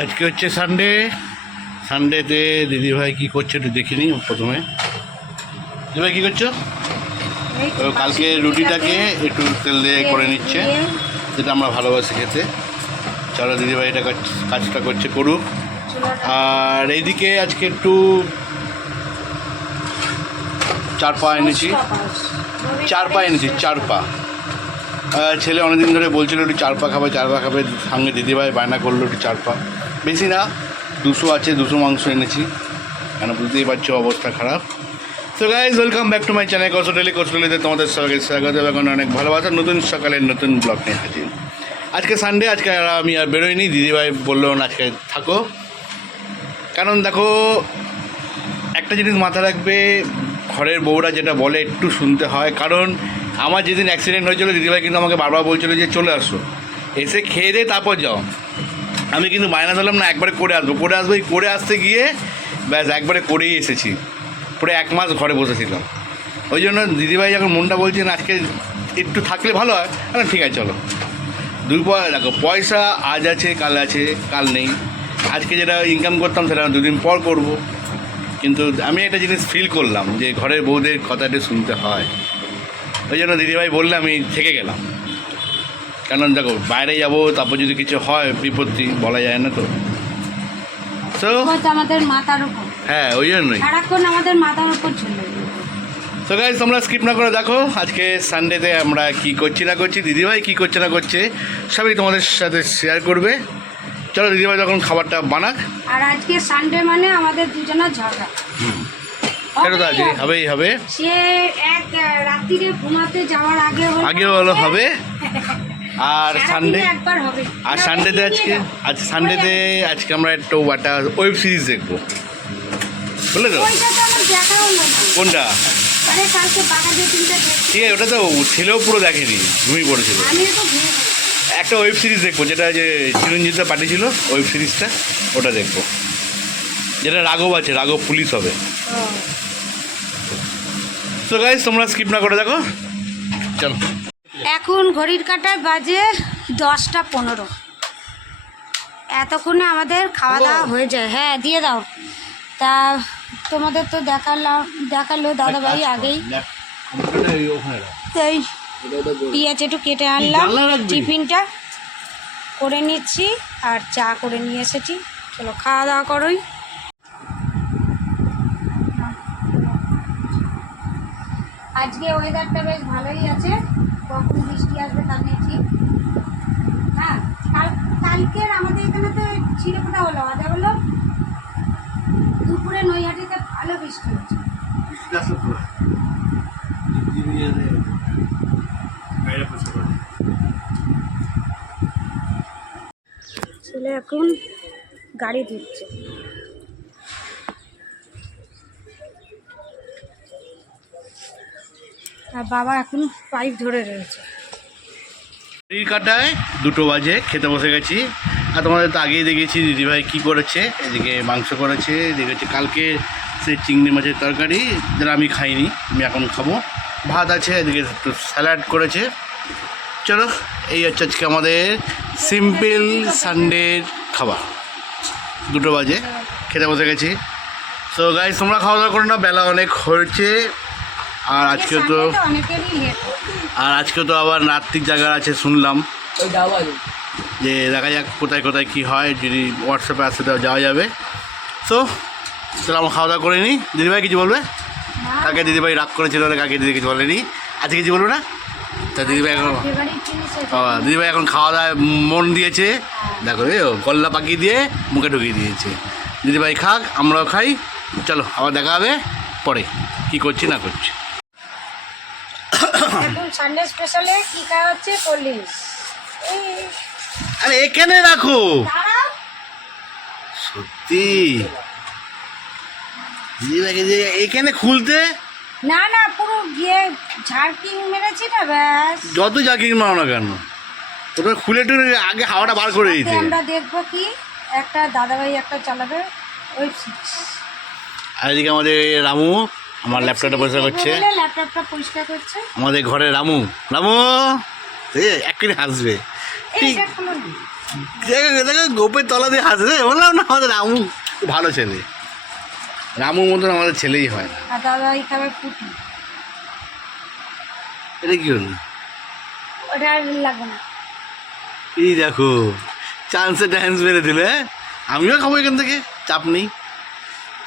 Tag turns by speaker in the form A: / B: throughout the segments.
A: আজকে হচ্ছে সানডে সানডেতে দিদিভাই কী করছে একটু দেখিনি প্রথমে। দিদিভাই কী করছ? কালকে রুটিটাকে একটু তেল দিয়ে করে নিচ্ছে। যেটা আমরা ভালোবাসি খেতে। চলো দিদিভাই এটা কাজ- কাজটা করছে করুক। আর এইদিকে আজকে একটু চার পা এনেছি। চার পা এনেছি চার পা। ছেলে অনেকদিন ধরে বলছিল একটু চার পা খাবে, চার পা খাবে, সঙ্গে দিদিভাই বায়না করল একটু চার পা। বেশি না, দুশো আছে, দুশো মাংস এনেছি। কেন বুঝতেই পারছ, অবস্থা খারাপ। তো guys welcome back to my channel কসোটেলি কসোটেলিতে তোমাদের সবাইকে স্বাগত এখন অনেক ভালোবাসা। নতুন সকালের নতুন ব্লগ নিয়ে হাজির। আজকে সানডে আজকে আমি আর বেরোইনি, দিদিভাই বলল, না, আজকে থাকো। কারণ দেখো, একটা জিনিস মাথা রাখবে, ঘরের বউরা যেটা বলে একটু শুনতে হয়। কারণ আমার যেদিন অ্যাক্সিডেন্ট হয়েছিল, দিদিভাই কিন্তু আমাকে বারবার বলছিল যে চলে আসো। এসে খেয়ে দিয়ে তারপর যাও। আমি কিন্তু বায়না দিলাম না, একবারে করে আসব। করে আসব, এই করে আসতে গিয়ে ব্যাস, একবারে করেই এসেছি। পুরো এক মাস ঘরে বসেছিলাম। ওই জন্য দিদিভাই যখন মনটা বলছেন আজকে একটু থাকলে ভালো হয়, আমি ঠিক আছে, চলো। দুই পয়সা দেখো, পয়সা আজ আছে, কাল আছে, কাল নেই। আজকে যেটা ইনকাম করতাম, সেটা দুদিন পর করব। কিন্তু আমি একটা জিনিস ফিল করলাম যে ঘরের বউদের কথাটা শুনতে হয়। ওই জন্য দিদিভাই বললে আমি থেকে গেলাম। কারণ দেখো বাইরে যাব তারপর যদি কিছু হয় বিপত্তি বলা যায় না তো। তো
B: আমাদের মাথার উপর।
A: হ্যাঁ ওই জন্যই।
B: সারাক্ষণ আমাদের মাথার উপর চলে
A: তো গাইজ তোমরা স্কিপ না করে দেখো আজকে সানডেতে আমরা কি করছি না করছি দিদিভাই কি করছে না করছে সবই তোমাদের সাথে শেয়ার করবে। চলো দিদিভাই যখন খাবারটা বানাক।
B: আর আজকে সানডে মানে আমাদের দুজনের ঝগড়া।
A: সেটা তো আজকে হবেই হবে।
B: সে এক আহ, রাত্রিরে ঘুমাতে যাওয়ার আগে
A: আগে হলো হবে? আর সানডে আর সানডেতে আজকে আজ সানডেতে আজকে আমরা একটু একটা ওয়েব সিরিজ দেখব। বুঝলে তো? কোনটা? ঠিক আছে ওটা তো ছেলেও পুরো দেখেনি ঘুমিয়ে পড়েছিল। একটা ওয়েব সিরিজ দেখব যেটা যে চিরঞ্জিতটা পাঠিয়েছিল ওয়েব সিরিজটা ওটা দেখব। যেটা রাঘব আছে রাঘব পুলিশ হবে। তো গাইজ তোমরা স্কিপ না করে দেখো। চলো।
B: এখন ঘড়ির কাঁটায় বাজে দশটা পনেরো। এতক্ষণে আমাদের খাওয়া দাওয়া হয়ে যায়। হ্যাঁ দিয়ে দাও। তা তোমাদের তো দেখালাম দেখাল দাদাভাই আগেই। তাই পেঁয়াজ একটু কেটে আনলাম। টিফিনটা করে নিচ্ছি আর চা করে নিয়ে এসেছি। চলো খাওয়া দাওয়া করোই। আজকে ওয়েদারটা বেশ ভালোই আছে। কখন বৃষ্টি আসবে তা নেই ঠিক। হ্যাঁ কাল কালকের আমাদের এখানে তো ছিঁড়ে ফোটা হলো আদা হলো দুপুরে নৈহাটিতে ভালো বৃষ্টি হচ্ছে ছেলে এখন গাড়ি ধুচ্ছে আর বাবা এখন পাইপ ধরে রয়েছে।
A: ঘড়ির কাটায়, দুটো বাজে, খেতে বসে গেছি। আর তোমাদের তো আগেই দেখেছি, দিদিভাই কী করেছে, এদিকে মাংস করেছে এদিকে হচ্ছে কালকে সে চিংড়ি মাছের তরকারি, যেটা আমি খাইনি, আমি এখন খাব। ভাত আছে, এদিকে একটু স্যালাড করেছে। চলো, এই হচ্ছে আজকে আমাদের সিম্পল সানডের খাবার। দুটো বাজে, খেতে বসে গেছি। তো গাইজ তোমরা খাওয়া দাওয়া করো না, বেলা অনেক হয়েছে। আর আজকে তো আর আজকে তো আবার রাত্রির জায়গা আছে শুনলাম। যে দেখা যাক কোথায় কোথায় কী হয় যদি হোয়াটসঅ্যাপে আসতে যাওয়া যাবে। তো তাহলে আমার খাওয়া দাওয়া করে নিই। দিদিভাই কিছু বলবে? কাকে দিদিভাই রাগ করেছিল কাকে দিদি কিছু বলেনি? আজকে কিছু বলবে না? তা দিদিভাই এখন দিদিভাই এখন খাওয়া দাওয়ায় মন দিয়েছে। দেখো গল্লা পাকিয়ে দিয়ে মুখে ঢুকিয়ে দিয়েছে। দিদিভাই খাক আমরাও খাই। চলো আবার দেখা হবে পরে। কী করছি না করছি।
B: এখন সানডে স্পেশালে কি খাওয়া হচ্ছে? এই
A: আরে এখানে রাখো। সত্যি। এখানে খুলতে?
B: না না পুরো গিয়ে ঝাড়কিং মেরেছি না ব্যাস।
A: যত জাকিং মারো না কেন? তোমরা খুলে টুলে আগে হাওয়াটা বার করে দিতে।
B: আমরা দেখব কি? একটা দাদাভাই একটা চালাবে সিরিজ
A: আর এদিকে আমাদের রামু আমার ল্যাপটপটা পরিষ্কার করছে।
B: ল্যাপটপটা পরিষ্কার করছে।
A: আমাদের ঘরে রামু। রামু! এ এক্ষুনি হাসবে। দেখো দেখো গোপের তলা দিয়ে হাসবে। বললাম না আমাদের রামু ভালো ছেলে। রামুর মতন আমাদের ছেলেই হয় না। এটা কি হলো?
B: ওটা লাগবে না।
A: এই দেখো চান্সে ড্যান্স মেরে দিলে হ্যাঁ? আমিও খাব এখান থেকে চাপ নেই।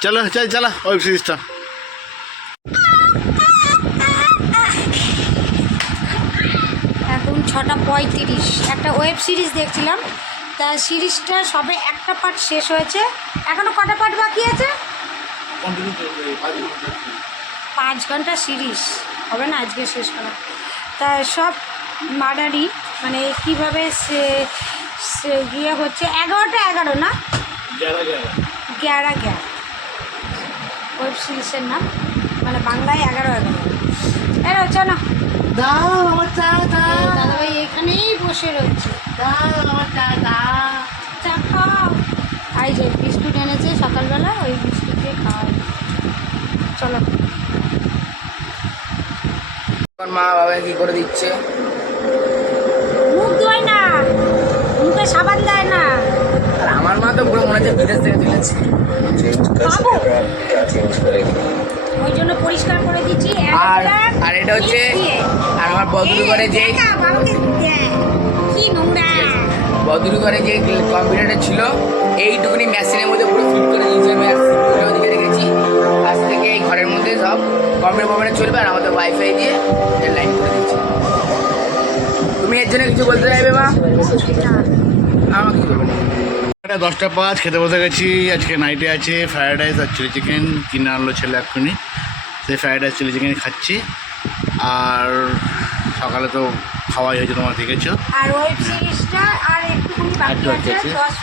A: চলো চল চালা ওয়েব সিরিজটা
B: এখন ছটা পঁয়ত্রিশ। একটা ওয়েব সিরিজ দেখছিলাম। তা সিরিজটা সবে একটা পার্ট শেষ হয়েছে। এখনও কটা পার্ট বাকি আছে? পাঁচ ঘণ্টা সিরিজ হবে না? আজকে শেষ করা তা সব মার্ডারই মানে কীভাবে সে সে ইয়ে হচ্ছে? এগারোটা এগারো না? গ্যারা গ্যারা ওয়েব সিরিজের নাম? মানে বাংলায় এগারো এগারো। এগারো চলো।
A: দাও আমার চা
B: দাদাভাই এখানেই বসে রয়েছে।
A: দাও আমার চা দাও
B: চা খাও। আর যে বিস্কুট এনেছে সকালবেলা ওই বিস্কুট দিয়ে খাওয়া চলো।
C: আমার মা বাবা কি করে দিচ্ছে?
B: মুখ ধোয় না। মুখে সাবান দেয় না।
C: আর আমার মা তো পুরো মনে হচ্ছে বিদেশ থেকে চলেছে
B: বাবু। ওই জন্য পরিষ্কার করে দিচ্ছি
C: আর আর এটা হচ্ছে আর আমার
B: এই,
C: করে যে।
B: কি নোংরা
C: বদলু করে যে কম্পিউটারটা ছিল এইটুকুনি মেশিনের মধ্যে পুরো ফিট করে দিয়েছি আমি আর CPU টা ওদিকে রেখেছি আজ থেকে এই ঘরের মধ্যে সব কম্পিউটার কম্পিউটার চলবে আর আমাদের ওয়াইফাই দিয়ে এর লাইন করে দিচ্ছি তুমি এর জন্য কিছু বলতে চাইবে মা আমার কি
A: এটা দশটা পাঁচ খেতে বসে গেছি। আজকে নাইটে আছে ফ্রায়েড রাইস আর চিলি চিকেন কিনে আনলো ছেলে এক্ষুনি। সেই ফ্রায়েড রাইস চিলি চিকেন খাচ্ছি। আর সকালে তো খাওয়াই হয়েছে তোমার দেখেছ।
B: আর ওয়েব সিরিজটা আর একটুখানি বাকি আছে
A: আছে।
B: দশ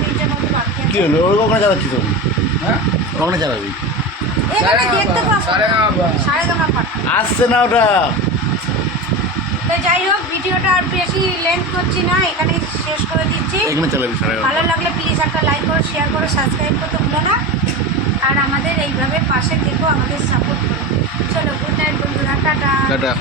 B: মিনিটের মতো বাকি আছে।
A: কী হলো? ওই ওখানে চালাচ্ছি তুমি
C: হ্যাঁ?
A: ওখানে চালাবি? আসছে না ওটা
B: তো যাই হোক ভিডিওটা আর বেশি লেন্থ করছি না এখানে শেষ
A: এখানে চালাবি
B: ভালো লাগলে প্লিজ একটা লাইক করো শেয়ার করো সাবস্ক্রাইব করতে ভুলো না। আর আমাদের এইভাবে পাশে থেকো আমাদের সাপোর্ট করো। চলো গুড নাইট বন্ধুরা টাটা।
A: টাটা।